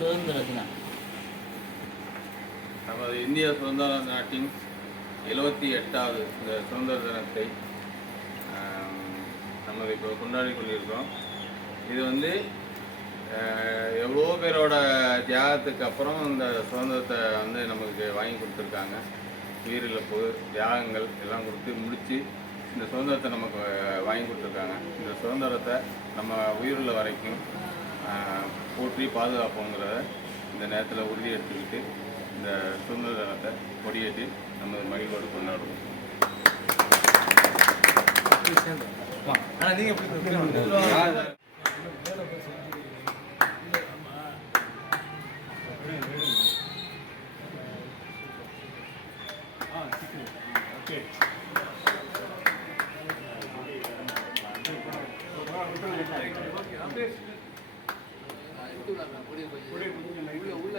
சுதந்திர தினம் நமது இந்திய சுதந்திர நாட்டின் எழுபத்தி எட்டாவது இந்த சுதந்திர தினத்தை நம்ம இப்போ கொண்டாடி கொண்டிருக்கிறோம். இது வந்து எவ்வளோ பேரோட தியாகத்துக்கு அப்புறம் இந்த சுதந்திரத்தை வந்து நமக்கு வாங்கி கொடுத்துருக்காங்க. உயிரிழப்பு தியாகங்கள் எல்லாம் கொடுத்து முடித்து இந்த சுதந்திரத்தை நமக்கு வாங்கி கொடுத்துருக்காங்க. இந்த சுதந்திரத்தை நம்ம உயிருள்ள வரைக்கும் போற்றி பாதுகாப்போங்கிறத இந்த நேரத்தில் உறுதி எடுத்துக்கிட்டு இந்த சுதந்திர தினத்தை கொடியேற்றி நம்ம மகிழ்வோடு கொண்டாடுவோம். சுற்றி விடாங்க முடிவு கொஞ்சம் உள்ள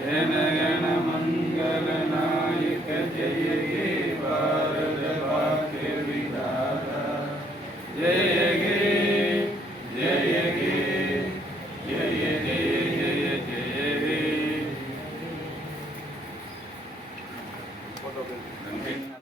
जनगण मङ्गलनायक जय हे भारतभाग्य विधाता जय गे जय गे जय जय जय जय हे